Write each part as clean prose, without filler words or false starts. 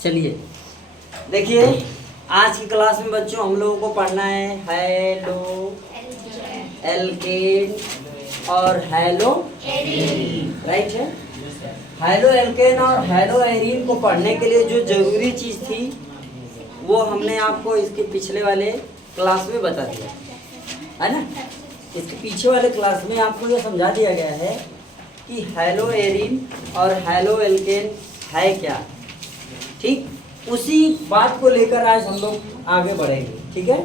चलिए देखिए, आज की क्लास में बच्चों हम लोगों को पढ़ना है हेलो एल्केन और हेलो राइट है। हेलो एल्केन और हेलो एरीन को पढ़ने के लिए जो जरूरी चीज़ थी वो हमने आपको इसके पिछले वाले क्लास में बता दिया है ना। इसके पीछे वाले क्लास में आपको ये समझा दिया गया है कि हेलो एरीन और हेलो एल्केन है क्या। ठीक, उसी बात को लेकर आज हम लोग आगे बढ़ेंगे। ठीक है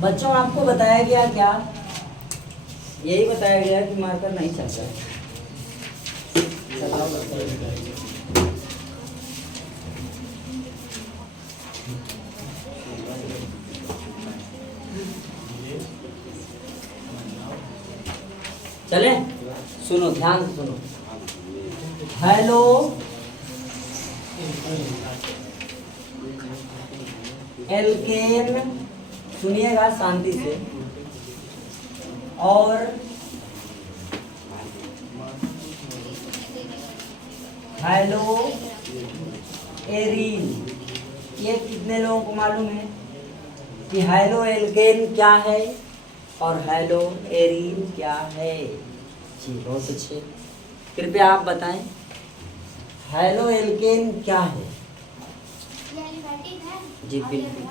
बच्चों, आपको बताया गया क्या, यही बताया गया कि मार्कर नहीं चलता है। चले सुनो, ध्यान से सुनो। हेलो एल्केन, सुनिएगा शांति से, और हेलो एरीन। ये कितने लोगों को मालूम है कि हेलो एल्केन क्या है और हेलो एरीन क्या है? जी बहुत अच्छे, कृपया आप बताएं हेलो एल्केन क्या है? जी बिल्कुल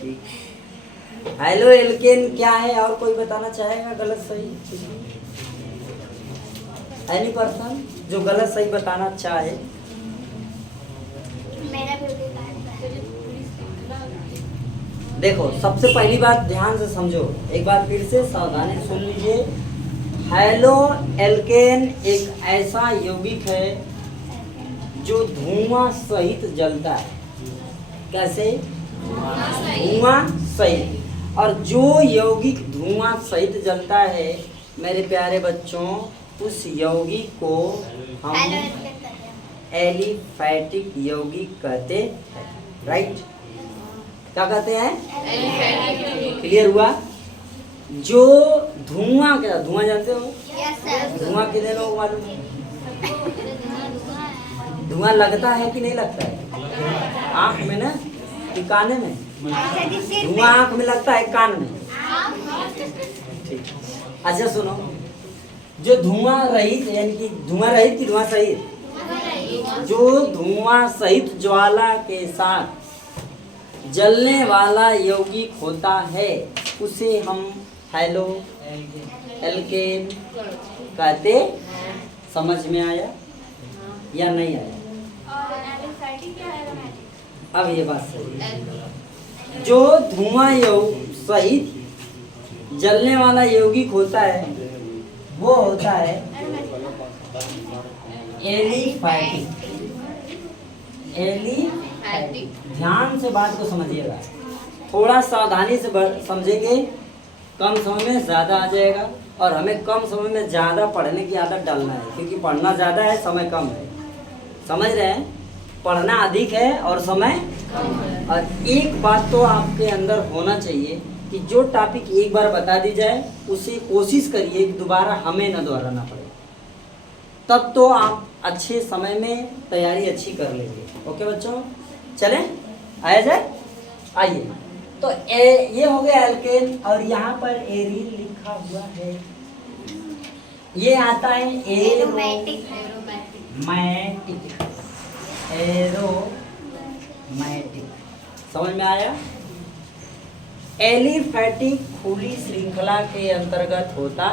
ठीक। हेलो एल्केन क्या है और कोई बताना चाहेगा गलत सही? एनी पर्सन जो गलत सही बताना चाहे? देखो, सबसे पहली बात ध्यान से समझो, एक बार फिर से सावधानी सुन लीजिए। हेलो एल्केन एक ऐसा यौगिक है जो धुआं सहित जलता है। कैसे? धुआं सहित। और जो यौगिक धुआं सहित जलता है मेरे प्यारे बच्चों, उस यौगिक को हम एलिफैटिक यौगिक कहते हैं। राइट, क्या कहते हैं? क्लियर हुआ? जो धुआं, क्या धुआं जानते हो? धुआं कितने लोग मालूम है? धुआं लगता है कि नहीं लगता है? आंख में ना कि काने में? धुआं आंख में लगता है, कान में? ठीक, अच्छा सुनो, जो धुआं रहित यानी कि धुआं रहित कि धुआं सहित, जो धुआं सहित ज्वाला के साथ जलने वाला यौगिक होता है उसे हम हेलो एल्केन कहते। समझ में आया या नहीं आया? अब ये बात सही है। जो धुआं सहित जलने वाला यौगिक होता है वो होता है एलिफैटिक। ध्यान से बात को समझिएगा, थोड़ा सावधानी से समझेंगे, कम समय में ज़्यादा आ जाएगा। और हमें कम समय में ज़्यादा पढ़ने की आदत डालना है, क्योंकि पढ़ना ज़्यादा है, समय कम है। समझ रहे हैं? पढ़ना अधिक है और समय कम है। और एक बात तो आपके अंदर होना चाहिए कि जो टॉपिक एक बार बता दी जाए उसे कोशिश करिए कि दोबारा हमें न दोहराना पड़े, तब तो आप अच्छे समय में तैयारी अच्छी कर लेंगे। ओके बच्चों, चलें आया जाए। आइए, तो ये हो गया एल्केन, और यहाँ पर एरीन लिखा हुआ है। ये आता है एरोमैटिक। समझ में आया? एलिफैटिक खुली श्रृंखला के अंतर्गत होता,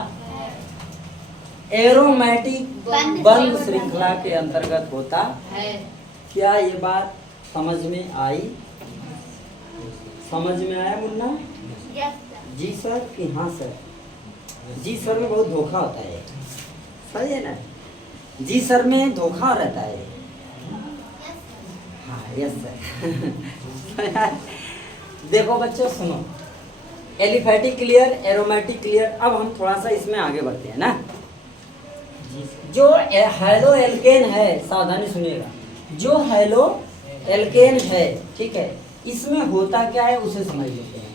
एरोमैटिक बंद श्रृंखला के अंतर्गत होता है। क्या ये बात समझ में आई? समझ में आया मुन्ना? जी सर कि हाँ सर? जी सर में बहुत धोखा होता है, सही है ना? जी सर में धोखा रहता है। हाँ यस सर। देखो बच्चों सुनो, एलिफैटिक क्लियर, एरोमेटिक क्लियर। अब हम थोड़ा सा इसमें आगे बढ़ते हैं ना। जो हेलो एल्केन है, सावधानी सुनिएगा, जो हेलो एल्केन है, ठीक है, इसमें होता क्या है उसे समझ लेते हैं।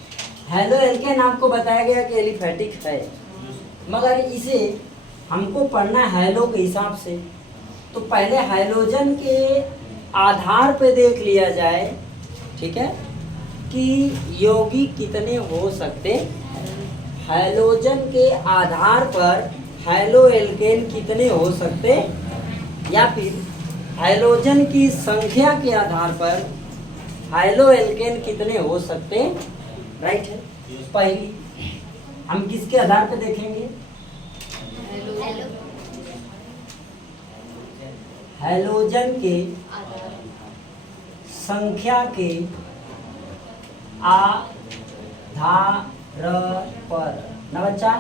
हेलो एल्केन आपको बताया गया कि एलिफैटिक है, मगर इसे हमको पढ़ना है हैलो के हिसाब से, तो पहले हैलोजन के आधार पे देख लिया जाए, ठीक है, कि यौगिक कितने हो सकते हैं। हैलोजन के आधार पर हैलो एल्केन कितने हो सकते, या फिर हैलोजन की संख्या के आधार पर हैलो एल्केन कितने हो सकते, राइट है। पहली हम किसके आधार पे देखेंगे, हैलोजन के संख्या के आधार पर ना बच्चा,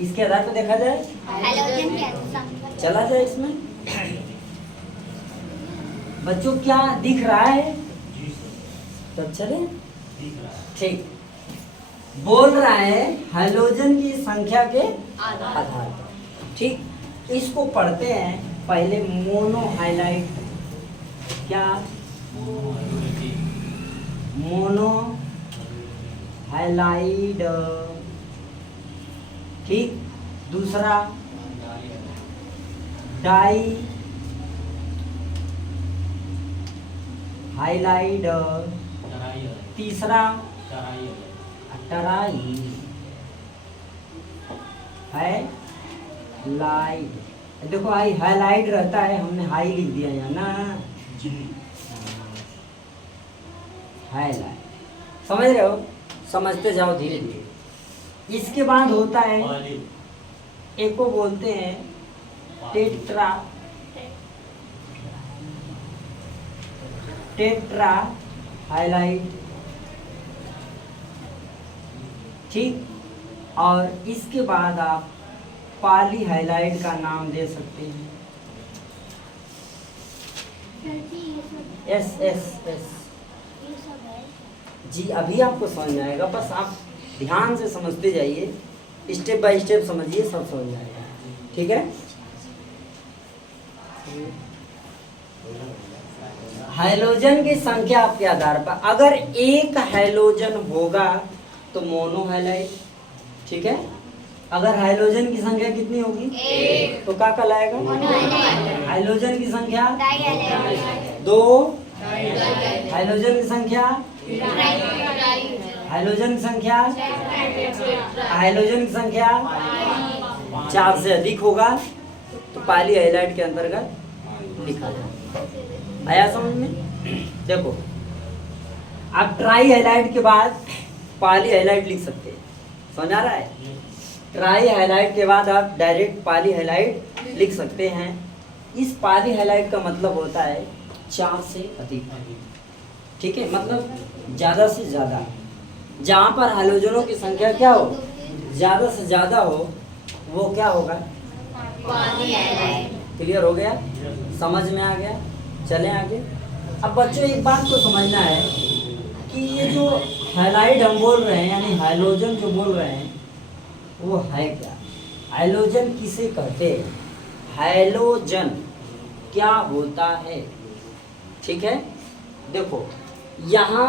इसके आधार पर देखा जाए, चला जाए इसमें। बच्चों क्या दिख रहा है, तो चले, ठीक, बोल रहा है हैलोजन की संख्या के आधार पर, ठीक। इसको पढ़ते हैं पहले मोनो हाइलाइट, क्या मोनो हाइलाइड, ठीक। दूसरा डाई हाइलाइड, तीसरा टराई हाइलाइड। देखो आई हाइलाइट रहता है, हमने हाई लिख दिया यहाँ ना, हाइलाइट, समझ रहे हो, समझते जाओ धीरे धीरे। इसके बाद होता है एक को बोलते हैं टेट्रा, टेट्रा हाइलाइट, ठीक। और इसके बाद आप पॉली हाइलाइट का नाम दे सकते हैं, एस एस एस जी। अभी आपको समझ में आएगा, बस आप ध्यान से समझते जाइए, स्टेप बाय स्टेप समझिए, सब समझ जाएगा, ठीक है। हैलोजन की संख्या के आधार पर, अगर एक हैलोजन होगा तो मोनो हाइलाइट, ठीक है। अगर हैलोजन की संख्या कितनी होगी, तो क्या कहलाएगा, हैलोजन की संख्या दो, हैलोजन की संख्या, हैलोजन की संख्या, हैलोजन की संख्या 4 से अधिक होगा तो पॉली हाइलाइट के अंतर्गत लिखा जाए। आया समझ में? देखो आप ट्राई हाइलाइट के बाद पॉली हाइलाइट लिख सकते हैं, समझ आ रहा है। ट्राई हाइलाइट के बाद आप डायरेक्ट पॉली हाइलाइट लिख सकते हैं। इस पॉली हाइलाइट का मतलब होता है 4 से अधिक, ठीक है, मतलब ज़्यादा से ज़्यादा। जहाँ पर हैलोजनों की संख्या क्या हो, ज़्यादा से ज़्यादा हो, वो क्या होगा, पॉली हाइलाइट। क्लियर हो गया, समझ में आ गया। चलें आगे। अब बच्चों एक बात को समझना है कि ये जो हाइलाइट हम बोल रहे हैं, यानी हैलोजन जो बोल रहे हैं, वो है क्या, हैलोजन किसे कहते हैं, हैलोजन क्या होता है, ठीक है। देखो यहाँ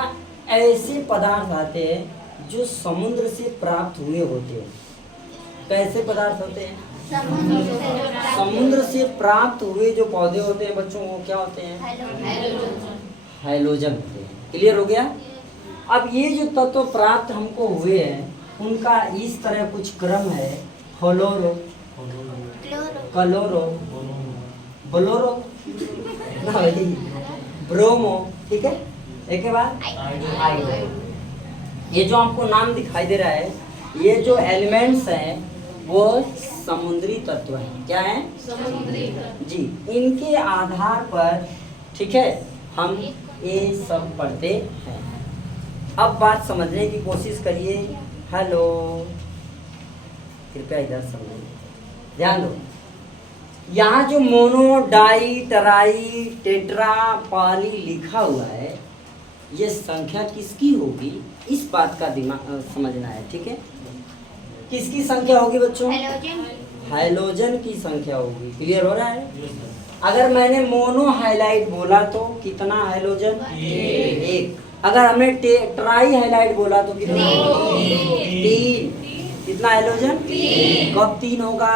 ऐसे पदार्थ आते हैं जो समुद्र से प्राप्त हुए होते हैं। कैसे पदार्थ होते हैं, समुद्र से प्राप्त हुए जो पौधे होते हैं बच्चों, वो क्या होते हैं, हैलोजन होते हैं। क्लियर हो गया। अब ये जो तत्व प्राप्त हमको हुए हैं, उनका इस तरह कुछ क्रम है, फ्लोरो, क्लोरो, ब्लोरो, ब्रोमो, ठीक है, एक के बाद आइड। ये जो आपको नाम दिखाई दे रहा है, ये जो एलिमेंट्स हैं वो समुद्री तत्व हैं। क्या है, समुद्री जी। इनके आधार पर, ठीक है, हम ये सब पढ़ते हैं। अब बात समझने की कोशिश करिए। हेलो, कृपया इधर समझिए, ध्यान दो। यहाँ जो mono, di, tri, tetra, poly लिखा हुआ है, ये संख्या किसकी होगी, इस बात का दिमाग समझना है, ठीक है। किसकी संख्या होगी बच्चों, हैलोजन की संख्या होगी। क्लियर हो रहा है। अगर मैंने मोनो हाइलाइट बोला तो कितना हैलोजन, एक। अगर हमने ट्राई हाइलाइट बोला तो कितना, 3। कितना हाइड्रोजन? कब 3 होगा?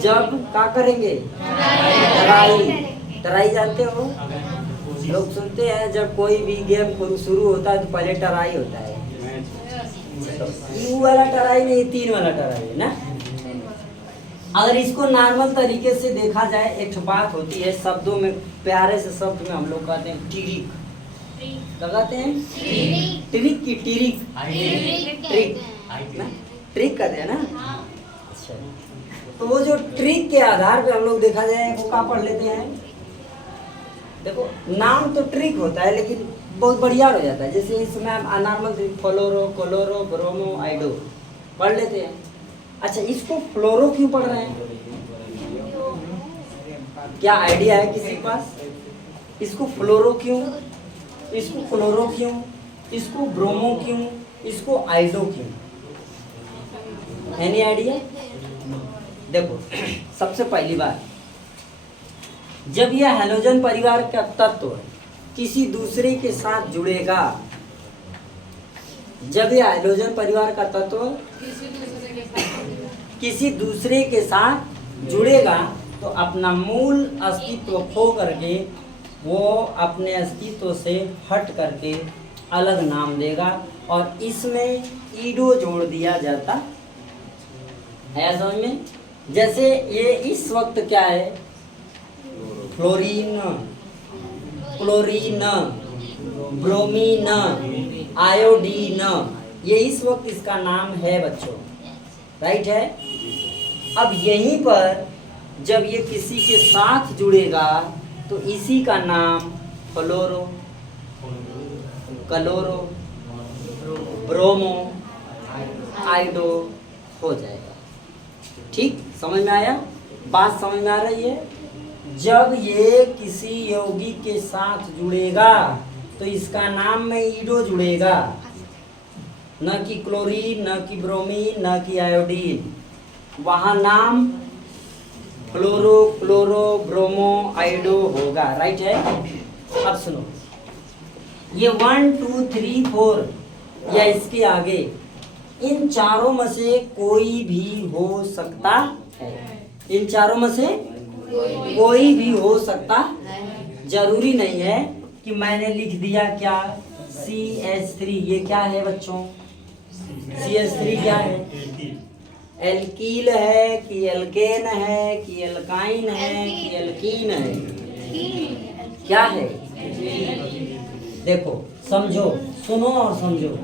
जब क्या करेंगे? टराई। टराई जानते हो? लोग सुनते हैं जब कोई भी गेम शुरू होता है तो पहले टराई होता है। यू वाला टराई नहीं, 3 वाला टराई है ना। अगर इसको नॉर्मल तरीके से देखा जाए, एक बात होती है शब्दों में, प्यारे से शब्द में हम लोग कहते हैं टिरिक। लगाते हैं ट्रिक की टिरिक, ट्रिक ना, ट्रिक कहते हैं ना। अच्छा, तो वो जो ट्रिक के आधार पे हम लोग देखा जाए वो क्या पढ़ लेते हैं। देखो नाम तो ट्रिक होता है लेकिन बहुत बढ़िया हो जाता है। जैसे इसमें हम नॉर्मल फ्लोरो, क्लोरो, ब्रोमो, आइडो पढ़ लेते हैं। अच्छा, इसको फ्लोरो क्यों पढ़ रहे हैं? क्या आइडिया है किसी के पास? इसको फ्लोरो क्यों, इसको क्लोरो क्यों, इसको ब्रोमो क्यों, इसको आइडो क्यों? Any idea? देखो सबसे पहली बात, जब यह हैलोजन परिवार का तत्व किसी दूसरे के साथ जुड़ेगा, जब यह हैलोजन परिवार का तत्व किसी दूसरे के साथ जुड़ेगा तो अपना मूल अस्तित्व खो करके वो अपने अस्तित्व से हट करके अलग नाम देगा और इसमें ईडो जोड़ दिया जाता है। समझ में? जैसे ये इस वक्त क्या है? फ्लोरीन, क्लोरीन, ब्रोमीन, आयोडीन, ये इस वक्त इसका नाम है बच्चों, राइट है। अब यहीं पर जब ये किसी के साथ जुड़ेगा तो इसी का नाम फ्लोरो, क्लोरो, ब्रोमो, आइडो हो जाएगा। ठीक, समझ में आया? बात समझ में आ रही है? जब ये किसी यौगिक के साथ जुड़ेगा तो इसका नाम में ईडो जुड़ेगा, न कि क्लोरीन, न कि ब्रोमीन, न कि आयोडीन। वहाँ नाम फ्लोरो, क्लोरो, ब्रोमो, आइडो होगा, राइट है। अब सुनो, ये 1 2 3 4 या इसके आगे इन चारों में से कोई भी हो सकता है। इन चारों में से कोई भी हो सकता, जरूरी नहीं है कि मैंने लिख दिया क्या CH3। ये क्या है बच्चों? CH3 क्या है? एल्कील है कि एल्केन है कि एल्काइन है कि एल्कीन है? क्या है? देखो समझो, सुनो और समझो।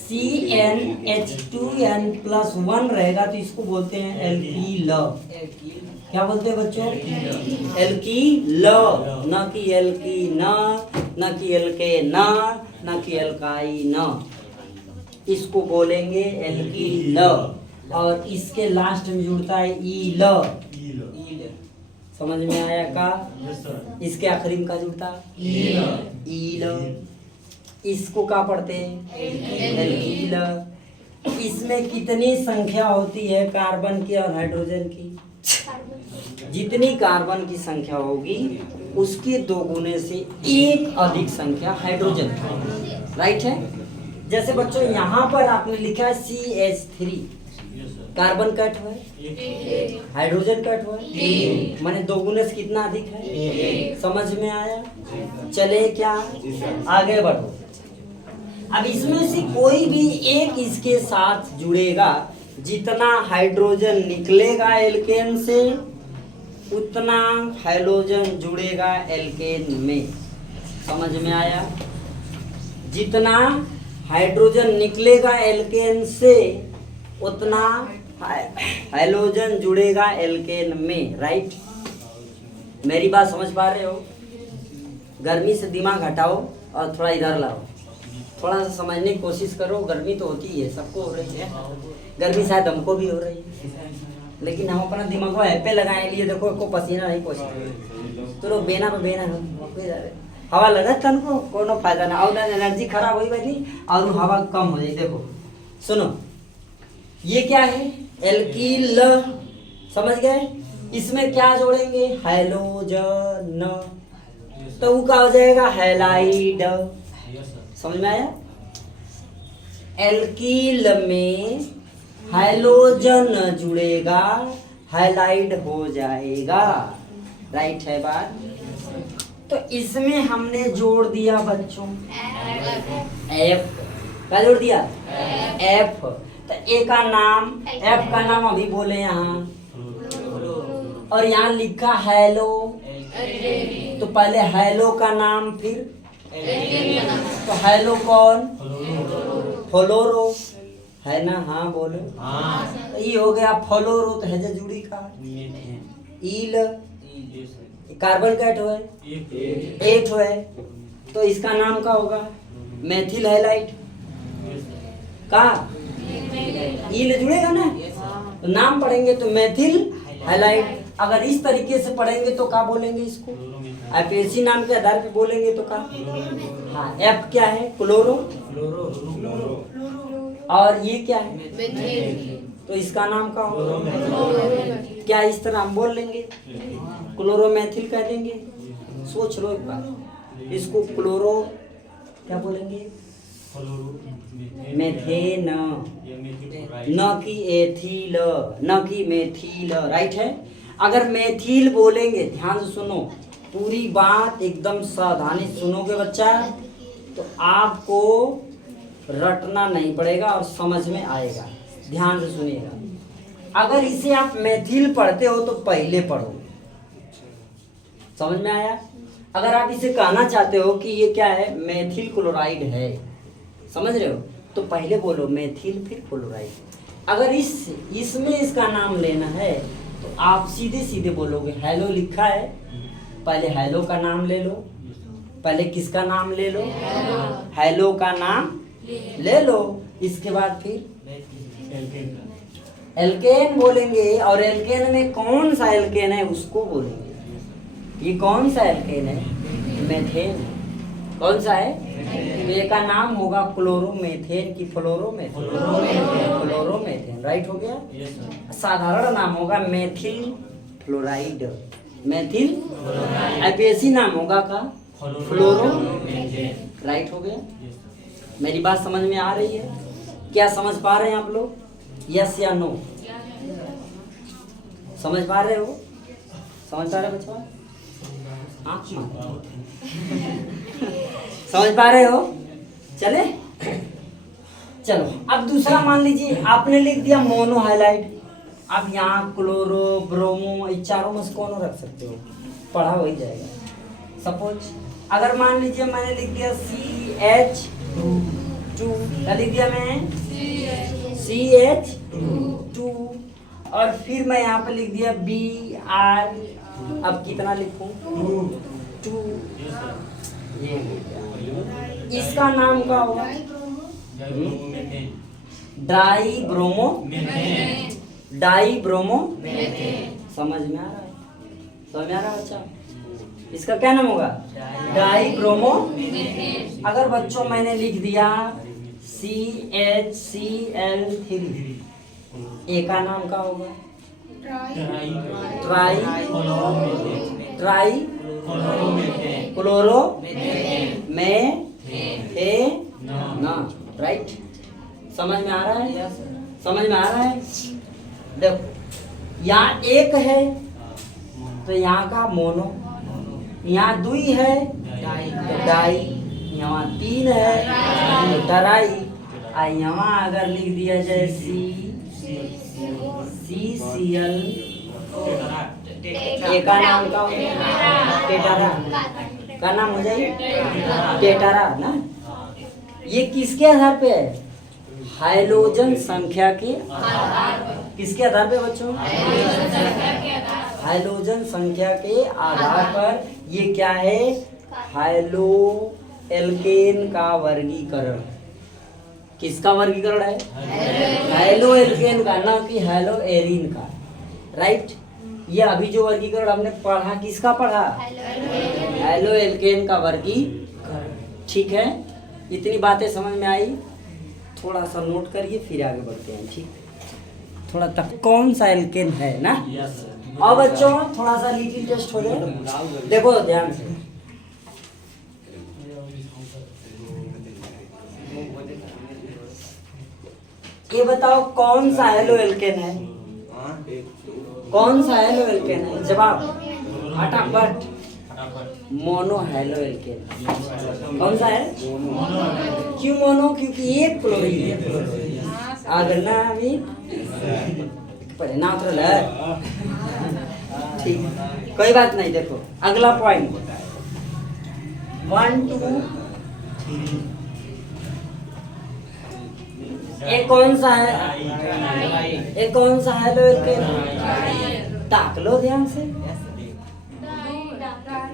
CnH2n+1 रहेगा तो इसको बोलते हैं एल्कील। क्या बोलते हैं बच्चों? एल्कील, न कि एल्कीन, न कि एल्केन, न कि एल्काइन। इसको बोलेंगे एल्कील। और इसके लास्ट में जुड़ता है ईल। समझ में आया का? इसके आखिरी में का जुड़ता? ईल। इसको क्या पढ़ते हैं? एल्कील। इसमें कितनी संख्या होती है कार्बन की और हाइड्रोजन की? जितनी कार्बन की संख्या होगी उसके 2 गुने से 1 अधिक संख्या हाइड्रोजन की, राइट है। जैसे बच्चों यहाँ पर आपने लिखा है CH3, कार्बन कट हुआ है, हाइड्रोजन कट हुआ है, माने 2 गुने से कितना अधिक है? समझ में आया? चले क्या आगे बढ़ो। अब इसमें से कोई भी एक इसके साथ जुड़ेगा, जितना हाइड्रोजन निकलेगा एल्केन से उतना हाइड्रोजन जुड़ेगा एल्केन में। समझ में आया? जितना हाइड्रोजन निकलेगा एल्केन से उतना हाइड्रोजन जुड़ेगा एल्केन में, राइट। मेरी बात समझ पा रहे हो? गर्मी से दिमाग हटाओ और थोड़ा इधर लाओ, थोड़ा सा समझने की कोशिश करो। गर्मी तो होती ही है, सबको हो रही है गर्मी, शायद हमको भी हो रही है, लेकिन हम अपना दिमाग पे लगाए लिए। देखो को पसीना नहीं पहुँचता, चलो बेना पे बेना हवा लगा तन को कोनो फायदा ना, और एनर्जी खराब हुई भाई और हवा कम हो जाए। देखो सुनो, ये क्या है? एल्कील, समझ गए? इसमें क्या जोड़ेंगे? हाइड्रोजन, तो वो क्या हो जाएगा? हैलाइड। समझ में आया? एल्कील में हाइलोजन जुड़ेगा, हाइलाइट हो जाएगा। राइट है बात। तो इसमें हमने जोड़ दिया बच्चों एफ। क्या जोड़ दिया? एफ। तो ए का नाम, एफ का नाम अभी बोले यहाँ, और यहाँ लिखा हेलो, तो पहले हेलो का नाम, फिर तो हेलो कौन? फ्लोरो है ना? हाँ बोलो। तो ये हो गया फ्लोरो, तो है जुड़ी का ईल, कार्बन का है एट है, तो इसका नाम का होगा मेथिल हैलाइड का। ईल जुड़ेगा ना, तो नाम पढ़ेंगे तो मेथिल हैलाइड। अगर इस तरीके से पढ़ेंगे तो क्या बोलेंगे इसको? एफएसी नाम के आधार पे बोलेंगे तो क्या? हाँ, एफ क्या है? क्लोरो। और ये क्या है? तो इसका नाम क्या होगा? क्या इस तरह हम बोल लेंगे? क्लोरोमेथिल कह देंगे। सोच लो एक बार, इसको क्लोरो क्या बोलेंगे? मेथेन, न कि एथिल, न कि मेथिल। राइट है। अगर मेथिल बोलेंगे, ध्यान से सुनो, पूरी बात एकदम सावधानी सुनोगे बच्चा, तो आपको रटना नहीं पड़ेगा और समझ में आएगा। ध्यान से सुनिएगा। अगर इसे आप मेथिल पढ़ते हो तो पहले पढ़ो, समझ में आया? अगर आप इसे कहना चाहते हो कि ये क्या है? मेथिल क्लोराइड है, समझ रहे हो? तो पहले बोलो मेथिल, फिर क्लोराइड। अगर इसमें इसका नाम लेना है तो आप सीधे सीधे बोलोगे हेलो लिखा है, पहले हेलो का नाम ले लो। पहले किसका नाम ले लो? हेलो का नाम ले लो। इसके बाद फिर एल्केन बोलेंगे, और एल्केन में कौन सा एल्केन है उसको बोलेंगे। ये कौन सा एल्केन है? मेथेन। कौन सा है? ये का नाम होगा क्लोरोमेथेन की फ्लोरोमेथेन। फ्लोरोमेथेन। राइट हो गया। साधारण नाम होगा मेथिल फ्लोराइड, मेथिल। एफएसी नाम होगा का फ्लोरो। राइट हो गया। मेरी बात समझ में आ रही है? क्या समझ पा रहे हैं आप लोग? यस या नो? समझ पा रहे हो? समझ पा रहे हो बच्चा? आँख मारो। समझ पा रहे हो? चले चलो। अब दूसरा मान लीजिए आपने लिख दिया मोनो हाइलाइट। अब यहाँ क्लोरो, ब्रोमो, इन चारों में से कौन रख सकते हो? पढ़ा हो ही जाएगा। सपोज अगर मान लीजिए मैंने लिख दिया CH2, क्या लिख दिया मैं? CH2, और फिर मैं यहाँ पे लिख दिया Br। अब कितना लिखूं? 2। ये इसका नाम क्या होगा? Die bromo, die bromo. समझ में आ रहा है? समझ में आ रहा है बच्चा? इसका क्या नाम होगा? Die bromo. अगर बच्चों मैंने लिख दिया CHCl3, ए का नाम क्या होगा? ट्राई क्लोरो में ना। राइट। समझ में आ रहा है? समझ में आ रहा है? देखो यहाँ एक है तो यहाँ का मोनो, यहाँ 2 है तो डाई, यहाँ 3 है तो टराई। यहाँ अगर लिख दिया जाए CCl, ए का नाम का टेटारा का नाम हो जाएगा टेटारा ना। ये किसके आधार पे है? हाइलोजन संख्या के आधार पर। किसके आधार पे बच्चों? हाइलोजन संख्या के आधार पर ये क्या है? हाइलो एल्केन का वर्गीकरण। किसका वर्गीकरण है? हाइलो एल्केन का, ना कि हाइलो एरीन का। राइट। ये अभी जो वर्गीकरण हमने पढ़ा, किसका पढ़ा? हाइलो एल्केन का वर्गीकरण। ठीक है, इतनी बातें समझ में आई? थोड़ा सा नोट करिए फिर आगे बढ़ते हैं। ठीक, थोड़ा तक कौन सा एल्केन है ना। अब बच्चों थोड़ा सा लिटिल टेस्ट हो जाए, देखो ध्यान से। ये बताओ कौन सा हेलो एल्केन है? कौन सा हेलो एल्केन है? जवाब फटाफट। Mono halo alkane. कौन सा है? क्यों मोनो? क्योंकि एक क्लोरीन है। अगर ना अभी परिणाम उतरल है। ठीक, कोई बात नहीं। देखो अगला पॉइंट 1 2 ये कौन सा है? ये कौन सा हेलो एल्केन? ताक लो ध्यान से।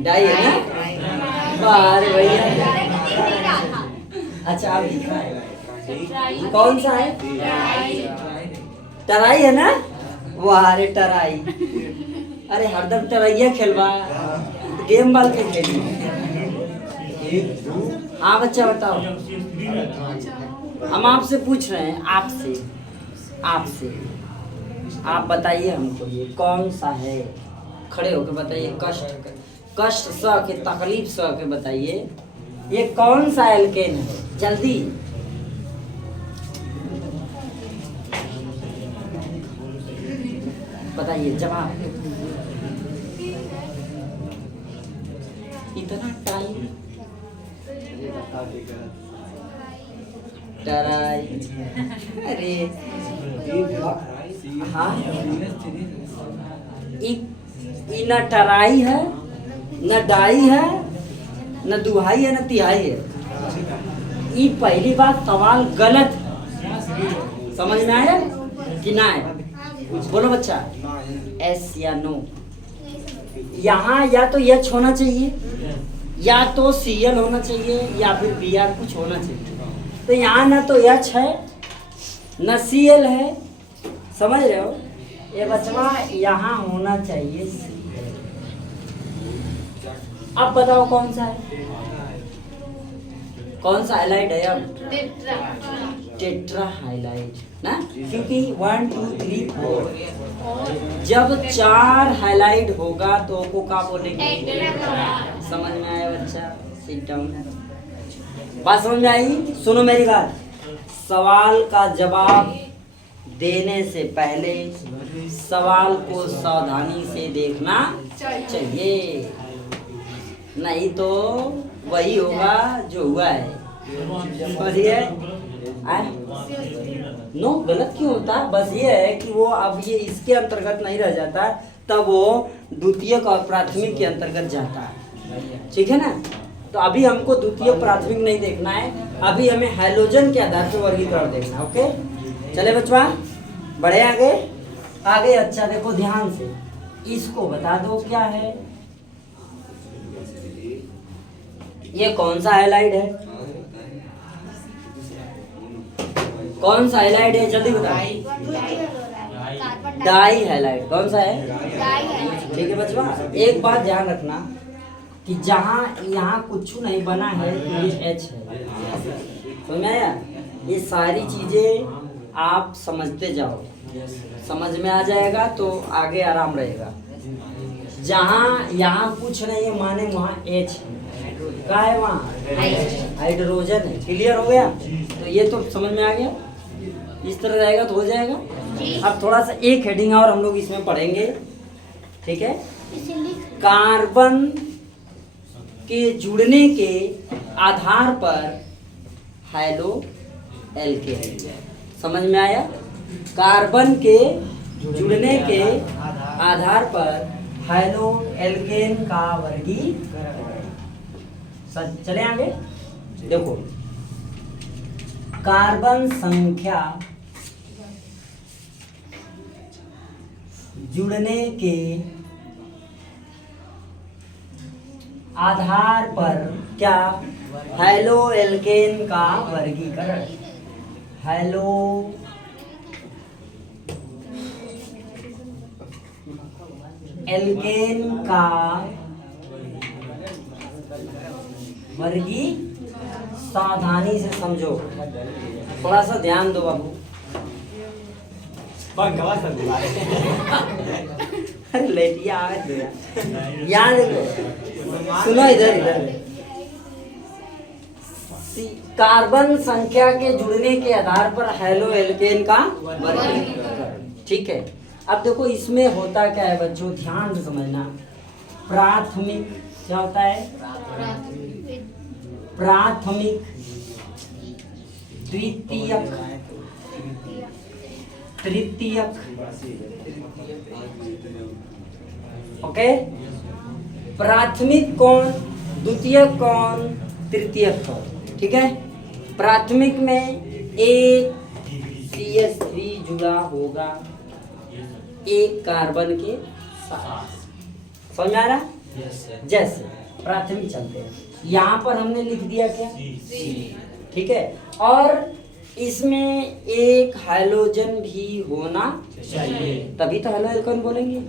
डाई है ना? बाहर भैया। अच्छा अभी कौन सा है? टराई है ना? वाह रे टराई। अरे हरदम टराइया खेलवा, गेम बाल के खेली। हाँ बच्चा बताओ, हम आपसे पूछ रहे हैं, आपसे आप बताइए हमको ये कौन सा है? खड़े होके बताइए, कष्ट स के तकलीफ स के बताइए ये कौन सा एल्केन है? जल्दी बताइए जवाब। इतना टाइम टराई। अरे हाँ, न टराई है, न डाई है, न दुहाई है, न तिहाई है। ये पहली बात सवाल गलत है। समझ में आया कि ना है? बोलो बच्चा, एस या नो। यहाँ या तो एच होना चाहिए, या तो सीएल होना चाहिए, या फिर बीआर कुछ होना चाहिए। तो यहाँ ना तो एच है न सीएल है। समझ रहे हो? ये बचवा यहाँ होना चाहिए CL। अब बताओ कौन सा है? कौन सा हाइलाइट है? अब टेट्रा हाइलाइट ना, क्योंकि 1 2 3 4 जब 4 हाइलाइट होगा तो को का बोलेंगे? समझ में आया बच्चा? Sit down. बात समझ में आई? सुनो मेरी बात, सवाल का जवाब देने से पहले सवाल को सावधानी से देखना चाहिए, नहीं तो वही होगा जो हुआ है। समझिए? नो गलत क्यों होता? बस ये है कि वो अब ये इसके अंतर्गत नहीं रह जाता, तब वो द्वितीयक और प्राथमिक के अंतर्गत जाता है। ठीक है ना? तो अभी हमको द्वितीय प्राथमिक नहीं देखना है, अभी हमें हैलोजन के आधार पर वर्गीकरण देखना है। ओके चले बच्चा, बढ़े आगे। अच्छा देखो ध्यान से, इसको बता दो क्या है? ये कौन सा हैलाइड है? कौन सा हैलाइड है? जल्दी बताओ। Dihalide. कौन सा है? ठीक है बच्चा, एक बात ध्यान रखना कि जहाँ यहाँ कुछ नहीं बना है तो ये H है। समझ में आया? ये सारी चीजें आप समझते जाओ, समझ में आ जाएगा तो आगे आराम रहेगा। जहाँ यहाँ कुछ नहीं है माने वहाँ H है। क्या है वहाँ? हाइड्रोजन है। क्लियर हो गया? तो ये तो समझ में आ गया। इस तरह रहेगा तो हो जाएगा। अब थोड़ा सा एक हेडिंग और हम लोग इसमें पढ़ेंगे, ठीक है? कार्बन के जुड़ने के आधार पर हैलो एल्केन। समझ में आया? कार्बन के जुड़ने के आधार पर हैलो एल्केन का वर्गीकरण। चले आगे। देखो कार्बन संख्या जुड़ने के आधार पर क्या? हैलो एल्केन का वर्गीकरण। हैलो एल्केन का वर्गी सावधानी से समझो, थोड़ा सा ध्यान दो बाबू। अरे लेटिया याद देखो, सुनो इधर। कार्बन संख्या के जुड़ने के आधार पर हैलो एल्केन का वर्गीकरण। ठीक है, अब देखो इसमें होता क्या है बच्चों, ध्यान से समझना। प्राथमिक क्या होता है, प्राथमिक, द्वितीयक, तृतीयक, ओके। प्राथमिक कौन, द्वितीयक कौन, तृतीयक कौन। ठीक है, प्राथमिक में एक CH3 जुड़ा होगा एक कार्बन के साथ, समझ में आ रहा? जैसे प्राथमिक चलते हैं, यहाँ पर हमने लिख दिया क्या, ठीक है, और इसमें एक हाइड्रोजन भी होना चाहिए, तभी तो हैलो एल्केन बोलेंगे।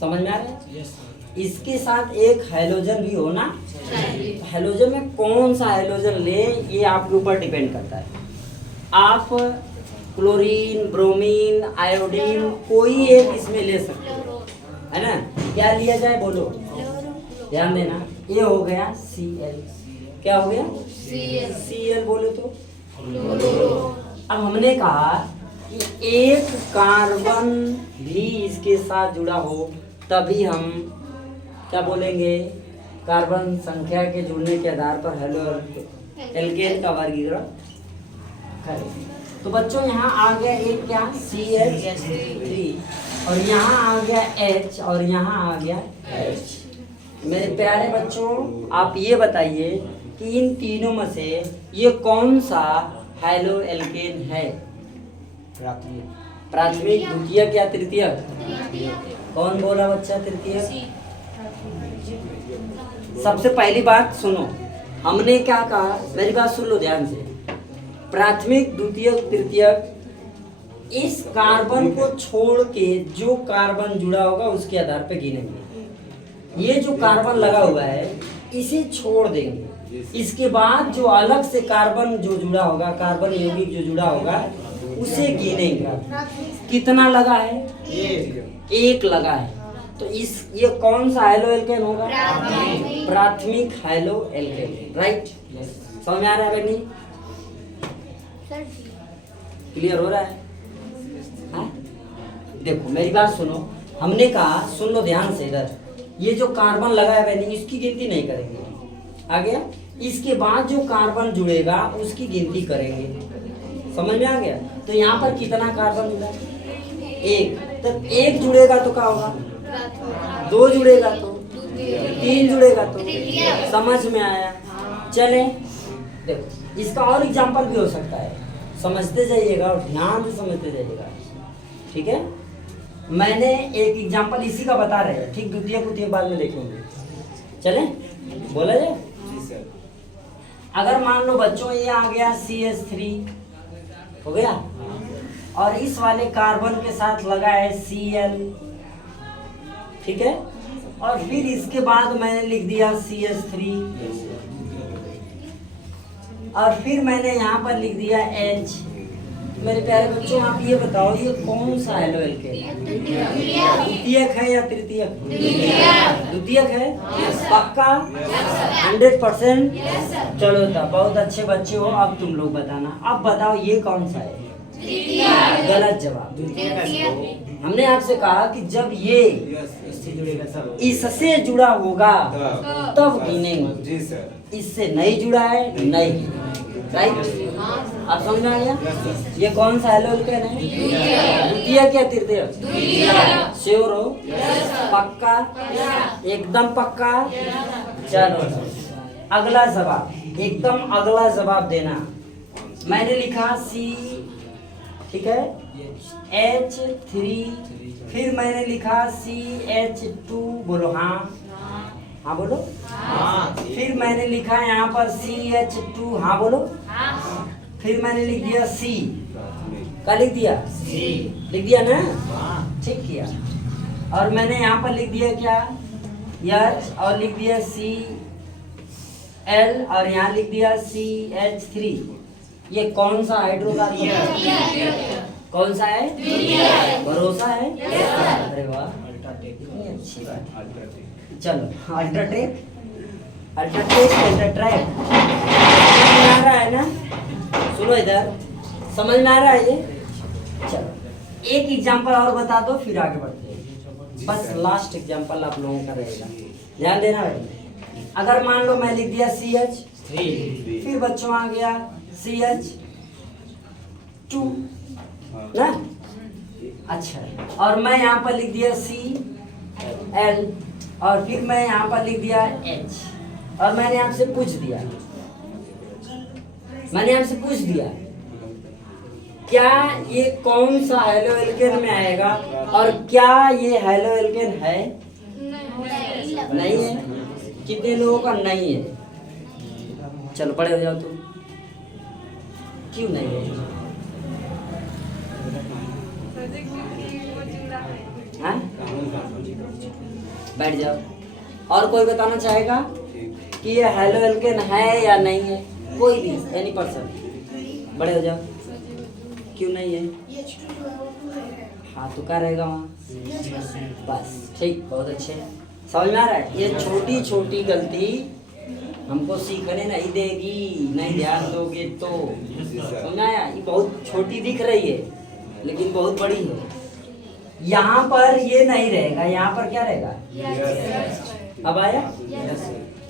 समझ में आ रहा है? इसके साथ एक हाइड्रोजन भी होना चाहिए। हाइड्रोजन में कौन सा हाइड्रोजन ले ये आपके ऊपर डिपेंड करता है। आप क्लोरीन, ब्रोमीन, आयोडीन कोई एक इसमें ले सकते हो, है ना। क्या लिया जाए बोलो, ध्यान देना। ये हो गया Cl, क्या हो गया Cl बोले तो। अब हमने कहा कि एक कार्बन भी इसके साथ जुड़ा हो तभी हम क्या बोलेंगे, कार्बन संख्या के जुड़ने के आधार पर हैलो एल्केन का वर्गीकरण करें। तो बच्चों यहाँ आ गया एक क्या CH3 और यहाँ आ गया H और यहाँ आ गया H। मेरे प्यारे बच्चों आप ये बताइए कि इन तीनों में से ये कौन सा हैलो एल्केन है, प्राथमिक, द्वितीयक या तृतीयक? कौन बोला बच्चा तृतीयक? सबसे पहली बात सुनो, हमने क्या कहा, मेरी बात सुन लो ध्यान से। प्राथमिक, द्वितीयक, तृतीयक, इस कार्बन को छोड़ के जो कार्बन जुड़ा होगा उसके आधार पे गिनेंगे। ये जो कार्बन लगा हुआ है इसे छोड़ देंगे, इसके बाद जो अलग से कार्बन जो जुड़ा होगा, कार्बन यौगिक जो जुड़ा होगा उसे गिनेंगे। कितना लगा है? एक लगा है। तो इस ये कौन सा हैलो एल्केन होगा? प्राथमिक हैलो एल्केन, राइट। समझ में आ रहा है बनी? क्लियर हो रहा है? हाँ? देखो मेरी बात सुनो, हमने कहा, सुन लो ध्यान से इधर, ये जो कार्बन लगा है बनी इसकी गिनती नहीं करेंगे, आ गया। इसके बाद जो कार्बन जुड़ेगा उसकी गिनती करेंगे। समझ में आ गया? तो यहाँ पर कितना कार्बन जुड़ा? एक। तब एक जुड़ेगा तो क्या होगा? दो जुड़ेगा तो, तीन जुड़ेगा तो, समझ में आया? चले देखो इसका और एग्जांपल भी हो सकता है, समझते जाइएगा और ध्यान से समझते जाइएगा, ठीक है। मैंने एक एग्जांपल इसी का बता रहे हैं, ठीक। द्वितीय को बाद में देखेंगे, चले बोला जाए। अगर मान लो बच्चों ये आ गया CH3 हो गया और इस वाले कार्बन के साथ लगा है Cl, ठीक है, और फिर इसके बाद मैंने लिख दिया CH3 और फिर मैंने यहाँ पर लिख दिया H। मेरे प्यारे बच्चों आप ये बताओ ये कौन सा हैलो एल्केन? द्वितीयक है या तृतीयक? द्वितीयक है, पक्का 100%? चलो तब बहुत अच्छे बच्चे हो। अब तुम लोग बताना, अब बताओ ये कौन सा है? गलत जवाब। हमने आपसे कहा कि जब ये इससे जुड़ा होगा तब गिनेंगे, इससे नहीं जुड़ा है नहीं, राइट। आप समझ में आ गया? ये कौन सा हैलो एल्केन है? द्वितीयक या तृतीयक? श्योर हो? पक्का, एकदम पक्का। चलो अगला जवाब, एकदम अगला जवाब देना। मैंने लिखा C, ठीक है, H3, फिर मैंने लिखा CH2, बोलो हाँ, हाँ बोलो हाँ। फिर मैंने लिखा यहाँ पर CH2, हाँ बोलो हाँ। फिर मैंने लिख दिया C, क्या लिख दिया? C लिख दिया ना, ठीक किया। और मैंने यहाँ पर लिख दिया क्या? H और लिख दिया Cl और यहाँ लिख दिया CH3। ये कौन सा हाइड्रोकार्बन है? कौन सा है? भरोसा है? अरे वाह, कितनी अच्छी बात। चलो अल्ट्राटेक, अल्ट्राटेक, अल्ट्राट्रैक आ रहा है ना? सुनो इधर, समझ में आ रहा है ये? चलो एक एग्जांपल और बता दो फिर आगे बढ़ते हैं। बस लास्ट एग्जांपल आप लोगों का रहेगा, ध्यान देना बेटा। अगर मान लो मैं लिख दिया CH3, फिर बच्चों आ गया CH2 ना? अच्छा, और मैं यहाँ पर लिख दिया Cl, और फिर मैं यहाँ पर लिख दिया H, और मैंने आपसे पूछ दिया क्या ये कौन सा हेलो एल्केन में आएगा, और क्या ये हेलो एल्केन है? नहीं है। कितने लोगों का नहीं है? चलो बड़े हो जाओ तुम। क्यों नहीं है? हाँ? बैठ जाओ। और कोई बताना चाहेगा कि ये हेलो एल्केन है या नहीं है? कोई भी, एनी पर्सन। बड़े हो जाओ। क्यों नहीं है? हाँ तो क्या रहेगा वहाँ? बस ठीक, बहुत अच्छे, समझ में आ रहा है? ये छोटी छोटी गलती हमको सीखने नहीं देगी, नहीं ध्यान दोगे तो। समझ में आया? ये बहुत छोटी दिख रही है लेकिन बहुत बड़ी है। यहाँ पर ये नहीं रहेगा, यहाँ पर क्या रहेगा? अब आया?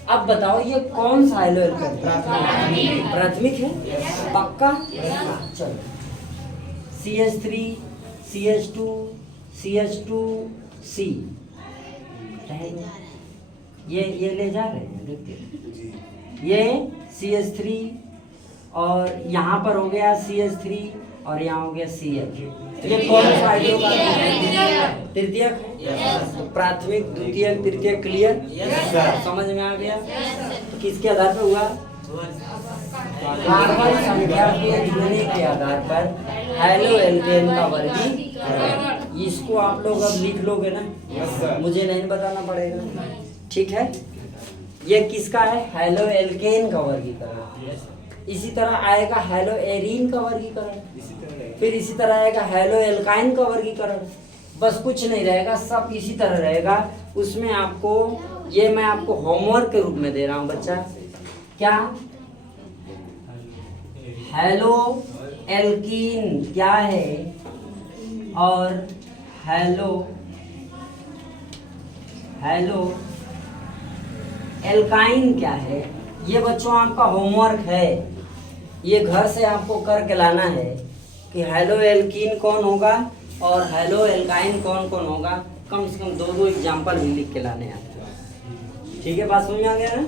अब बताओ ये कौन सा हेलो एल्केन? प्राथमिक है? पक्का? चलो CH3, CH2, CH2C, ये ले जा रहे हैं, देखते ये CH3, और यहाँ पर हो गया CH3, और यहाँ हो गया CH। ये कौन सा हाइड्रोकार्बन? तृतीयक है? प्राथमिक, द्वितीयक, तृतीयक, क्लियर? समझ में आ गया? तो किसके आधार पर हुआ? कार्बन संख्या के जुड़ने के आधार पर हेलो एल्केन का वर्गीकरण। इसको आप लोग अब लिख लोगे ना? मुझे नहीं बताना पड़ेगा, ठीक है? ये किसका है? हेलो एल्केन का वर्गीकरण। इसी तरह आएगा हेलो एरीन का वर्गीकरण, फिर इसी तरह आएगा हेलो एल्काइन का वर्गीकरण। बस कुछ नहीं रहेगा, सब इसी तरह रहेगा। उसमें आपको ये मैं आपको होमवर्क के रूप में दे रहा हूँ बच्चा। क्या? हेलो एल्कीन क्या है और हेलो एल्काइन क्या है, ये बच्चों आपका होमवर्क है। ये घर से आपको करके लाना है कि हेलो एल्कीन कौन होगा और हेलो एल्काइन कौन कौन होगा। कम से कम 2-2 एग्जाम्पल भी लिख के लाने हैं आपको। ठीक है, बात समझ में आ गया ना?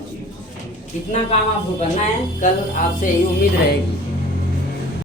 इतना काम आपको करना है, कल आपसे यही उम्मीद रहेगी।